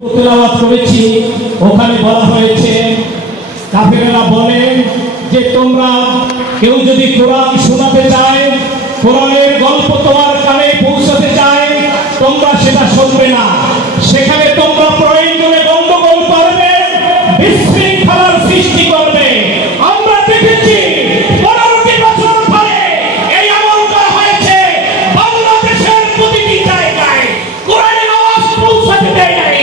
তেলাওয়াত করেছি, ওখানে বলা হয়েছে কাফেররা বলে যে তোমরা কেউ যদি কোরআন শোনাতে চায়, কোরআনের গল্প তোমার কানে পৌঁছাতে চায়, তোমরা সেটা শুনবে না। সেখানে তোমরা প্রয়োজনে গন্ডগোল করবে, বিশৃঙ্খলার সৃষ্টি করবে। আমরা দেখেছি 15টি বছর ধরে এই আমল করা হয়েছে। বাংলাদেশের প্রতিটি জায়গায় কোরআনের আওয়াজ পৌঁছাতে দেয় নাই,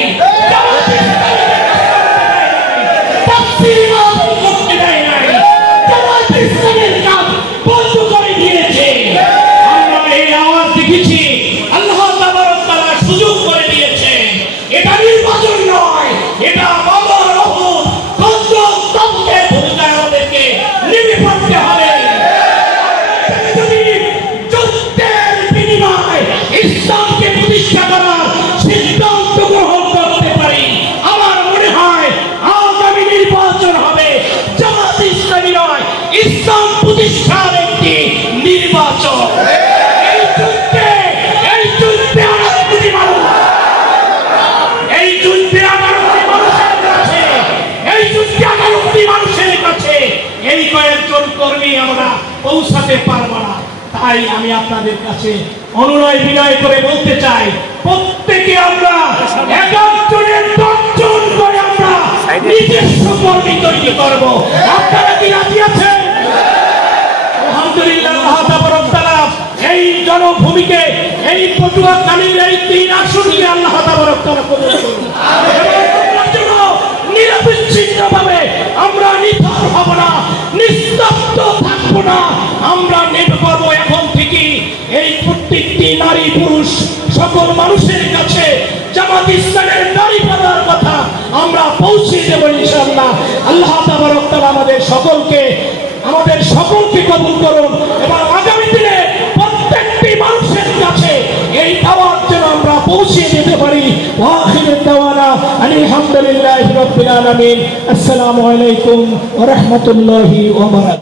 ইসলাম প্রতিষ্ঠার একটি নির্বাচন। এই যুদ্ধে এই কয়েকজন কর্মী আমরা পৌঁছাতে পারবো না। তাই আমি আপনাদের কাছে অনুনয় বিনয় করে বলতে চাই, প্রত্যেকে আমরা 11 জনের 10 জন করে আমরা নিজস্ব কর্মী তৈরি করব। আপনারা কি রাজি আছেন? আলহামদুলিল্লাহ, আল্লাহ তাবারক তাআলা এই জনভূমিকে, এই পটুয়াখালীর এই 3 আসনকে আল্লাহ তাবারক তাআলা কবুল করুন। নিরবিচ্ছিন্নভাবে আমরা নিথর হব না, নিস্তব্ধ থাকবো না। আমরা নেমে পড়বো এখন থেকে এই প্রত্যেকটি নারী পুরুষ সকল মানুষের কাছে জামাত ইসলামের নারী পাড়ার কথা আমরা পৌঁছে দেব ইনশাআল্লাহ। আল্লাহ তাবারক তাআলা আমাদের সকলকে কবুল করুন এবং আগামী দিনে প্রত্যেকটি মানুষের কাছে এই দাওয়াত যেন আমরা পৌঁছে দিতে পারি। ওয়াখিরু দাওয়ানা আলহামদুলিল্লাহি রাব্বিল আলামিন। আসসালামু আলাইকুম ওয়া রাহমাতুল্লাহি ওয়া বারাকাতুহু।